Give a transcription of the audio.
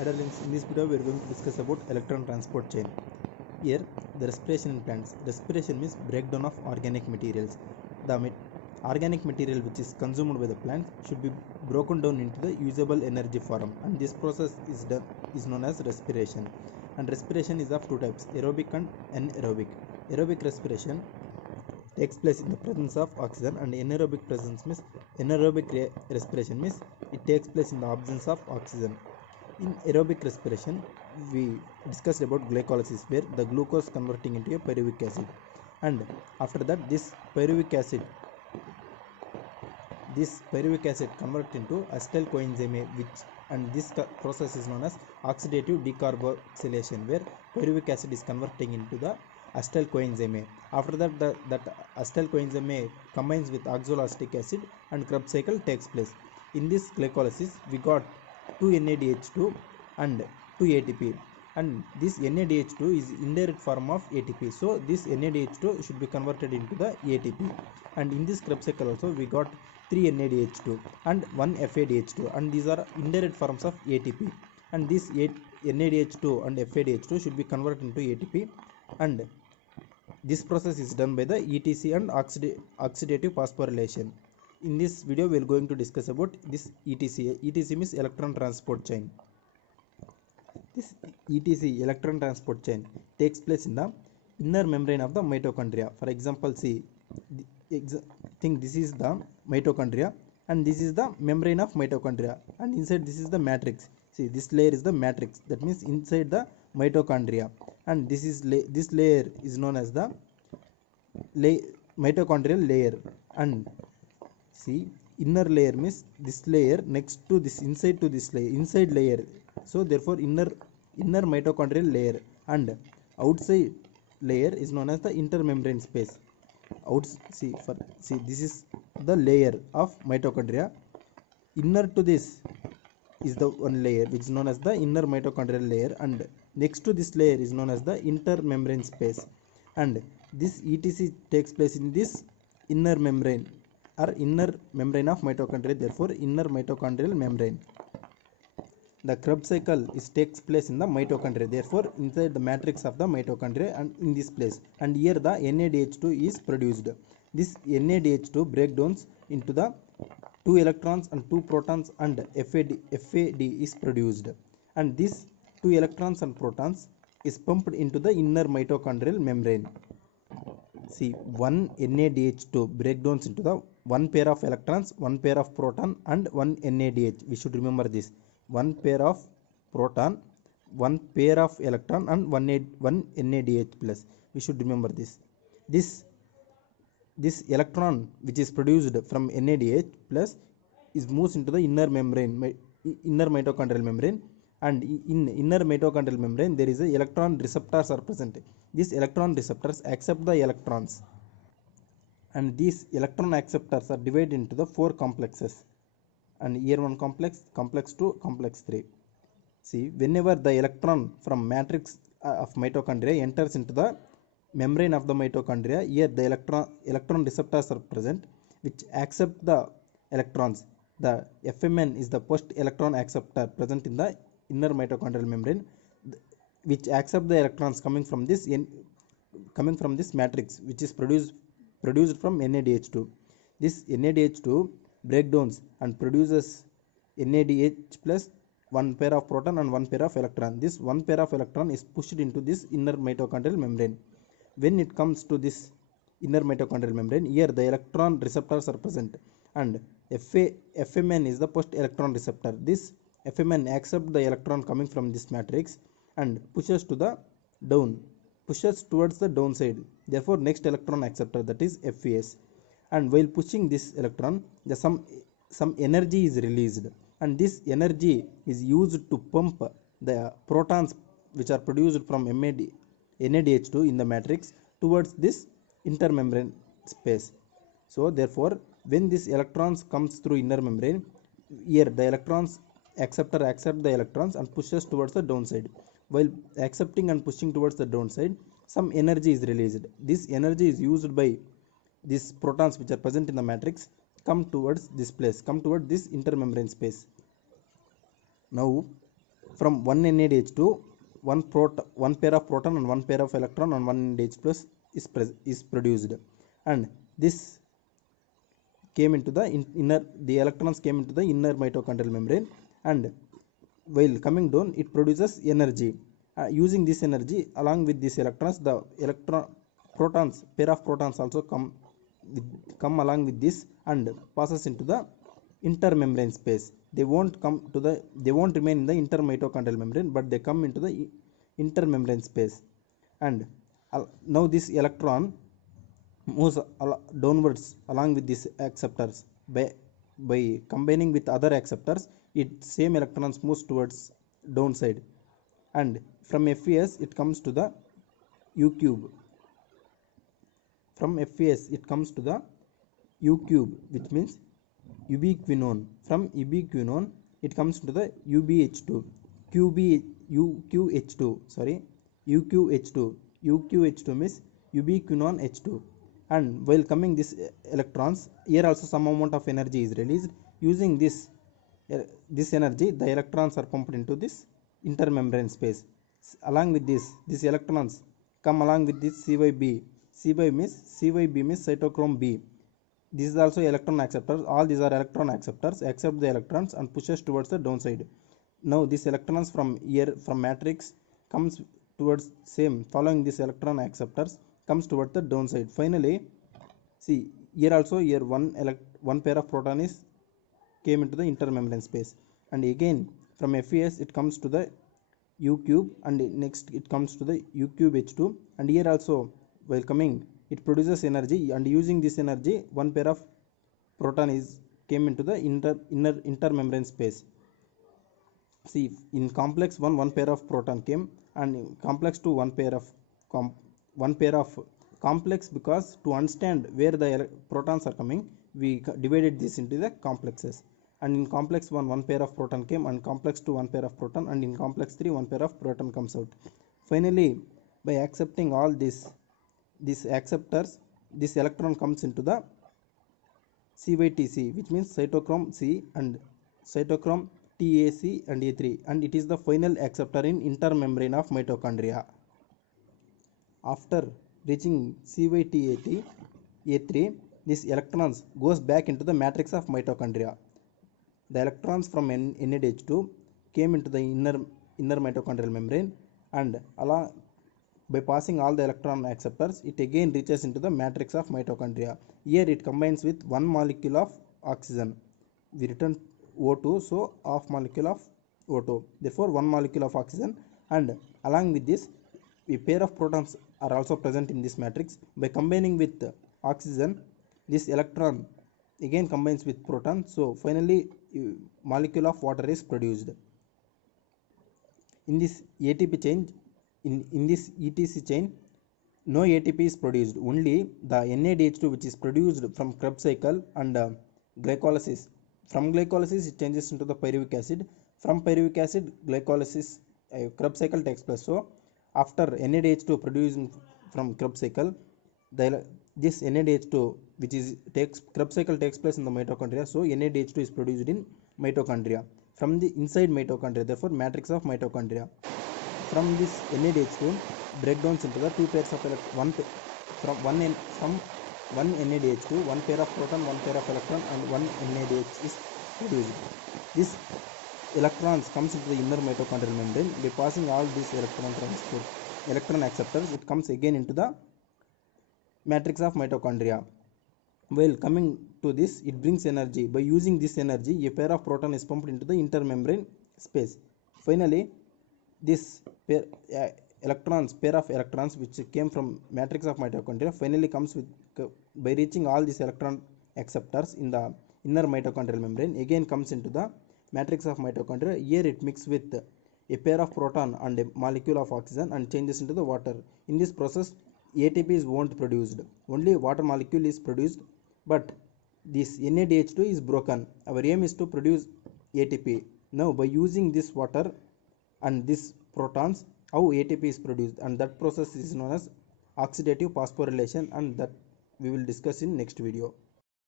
Adderlings. In this video, we are going to discuss about electron transport chain. Here, the respiration in plants. Respiration means breakdown of organic materials. The organic material which is consumed by the plant should be broken down into the usable energy form, and this process is known as respiration. And respiration is of two types: aerobic and anaerobic. Aerobic respiration takes place in the presence of oxygen, and anaerobic respiration means it takes place in the absence of oxygen. In aerobic respiration, we discussed about glycolysis, where the glucose converting into a pyruvic acid, and after that this pyruvic acid converts into acetyl coenzyme, and this process is known as oxidative decarboxylation, where pyruvic acid is converting into the acetyl coenzyme. After that, that acetyl coenzyme combines with oxaloacetic acid, and Krebs cycle takes place. In this glycolysis, we got 2 NADH2 and 2 ATP, and this NADH2 is indirect form of ATP, so this NADH2 should be converted into the ATP. And in this Krebs cycle also we got 3 NADH2 and 1 FADH2, and these are indirect forms of ATP, and this NADH2 and FADH2 should be converted into ATP, and this process is done by the ETC and oxidative phosphorylation. In this video, we are going to discuss about this ETC. ETC means electron transport chain. This ETC, electron transport chain, takes place in the inner membrane of the mitochondria. For example, see, think this is the mitochondria, and this is the membrane of mitochondria, and inside this is the matrix. See, this layer is the matrix. That means inside the mitochondria, and this layer is known as the mitochondrial layer. And see, inner layer means this layer next to this, inside to this layer, inside layer. So therefore inner mitochondrial layer, and outside layer is known as the intermembrane space. See, this is the layer of mitochondria. Inner to this is the one layer which is known as the inner mitochondrial layer, and next to this layer is known as the intermembrane space. And this ETC takes place in this inner membrane or inner membrane of mitochondria, therefore inner mitochondrial membrane. The Krebs cycle takes place in the mitochondria, therefore inside the matrix of the mitochondria, and in this place, and here the NADH2 is produced. This NADH2 breakdowns into the 2 electrons and 2 protons, and FAD is produced, and these 2 electrons and protons is pumped into the inner mitochondrial membrane. See, one NADH2 breakdowns into the 1 pair of electrons, 1 pair of proton, and 1 NADH. We should remember this: 1 pair of proton, 1 pair of electron, and 1 NADH plus. We should remember this. This electron which is produced from NADH plus is moves into the inner mitochondrial membrane, and in inner mitochondrial membrane there is a electron receptors are present. These electron receptors accept the electrons, and these electron acceptors are divided into the 4 complexes, and here one complex, complex 2, complex 3. See, whenever the electron from matrix of mitochondria enters into the membrane of the mitochondria, here the electron receptors are present which accept the electrons. The FMN is the post electron acceptor present in the inner mitochondrial membrane, which accept the electrons coming from this matrix, which is produced from NADH2. This NADH2 breakdowns and produces NADH plus 1 pair of proton and 1 pair of electron. This 1 pair of electron is pushed into this inner mitochondrial membrane. When it comes to this inner mitochondrial membrane, here the electron receptors are present, and FMN is the post electron receptor. This FMN accepts the electron coming from this matrix and pushes towards the downside. Therefore next electron acceptor, that is FES. And while pushing this electron, some energy is released, and this energy is used to pump the protons which are produced from NADH2 in the matrix towards this intermembrane space. So therefore when this electrons comes through inner membrane, here the electrons acceptor accept the electrons and pushes towards the downside. While accepting and pushing towards the downside, some energy is released. This energy is used by these protons which are present in the matrix come towards this place, come towards this intermembrane space. Now from one NADH to one pair of proton and one pair of electron and one NADH plus is produced, and this came into the inner, the electrons came into the inner mitochondrial membrane, and while coming down it produces energy. Using this energy along with these electrons, the pair of protons also come along with this and passes into the intermembrane space. They won't remain in the intermitochondrial membrane, but they come into the intermembrane space. And now this electron moves downwards along with these acceptors. By combining with other acceptors, it same electrons moves towards downside, and from FES it comes to the U cube. From FES it comes to the U cube, which means ubiquinone. From ubiquinone it comes to the UBH2, UQH2, sorry, UQH2. UQH2 means ubiquinone H2. And while coming these electrons, here also some amount of energy is released. Using this energy, the electrons are pumped into this intermembrane space. Along with this, these electrons come along with this CYB. CYB means cytochrome B. This is also electron acceptors. All these are electron acceptors, accept the electrons and pushes towards the downside. Now these electrons from matrix comes towards same, following these electron acceptors, comes towards the downside. Finally, see here also, here one pair of proton is came into the intermembrane space, and again from FES it comes to the U cube, and next it comes to the U cube H2, and here also while coming it produces energy, and using this energy one pair of proton came into the intermembrane space. See, in complex 1, one pair of proton came, and in complex 2 one pair of complex, because to understand where the protons are coming, we divided this into the complexes. And in complex 1 one pair of proton came, and complex 2 one pair of proton, and in complex 3 one pair of proton comes out. Finally, by accepting all these acceptors, this electron comes into the CYTC, which means cytochrome C and cytochrome TAC and A3, and it is the final acceptor in intermembrane of mitochondria. After reaching CYTAT A3, these electrons goes back into the matrix of mitochondria. The electrons from NADH2 came into the inner mitochondrial membrane, and along by passing all the electron acceptors, it again reaches into the matrix of mitochondria. Here it combines with one molecule of oxygen. We return O2, so half molecule of O2. Therefore, one molecule of oxygen, and along with this, a pair of protons are also present in this matrix. By combining with oxygen, this electron again combines with proton. So finally, a molecule of water is produced. In this ATP chain, in this ETC chain, no ATP is produced. Only the NADH2, which is produced from Krebs cycle and glycolysis. From glycolysis, it changes into the pyruvic acid. From pyruvic acid, glycolysis, Krebs cycle takes place. So after NADH2 producing from Krebs cycle, this NADH2, which is Krebs cycle takes place in the mitochondria. So NADH2 is produced in mitochondria from the inside mitochondria. Therefore, matrix of mitochondria. From this NADH2 breakdowns into the two pairs of from one NADH2, one pair of proton, one pair of electron, and one NADH is produced. This electrons comes into the inner mitochondrial membrane. By passing all these electron acceptors, it comes again into the matrix of mitochondria. While coming to this, it brings energy. By using this energy, a pair of proton is pumped into the intermembrane space. Finally, this pair of electrons which came from matrix of mitochondria finally comes with, by reaching all these electron acceptors in the inner mitochondrial membrane, again comes into the matrix of mitochondria. Here it mixes with a pair of proton and a molecule of oxygen and changes into the water. In this process, ATP is won't produced, only water molecule is produced, but this NADH2 is broken. Our aim is to produce ATP. Now by using this water and these protons, how ATP is produced, and that process is known as oxidative phosphorylation, and that we will discuss in next video.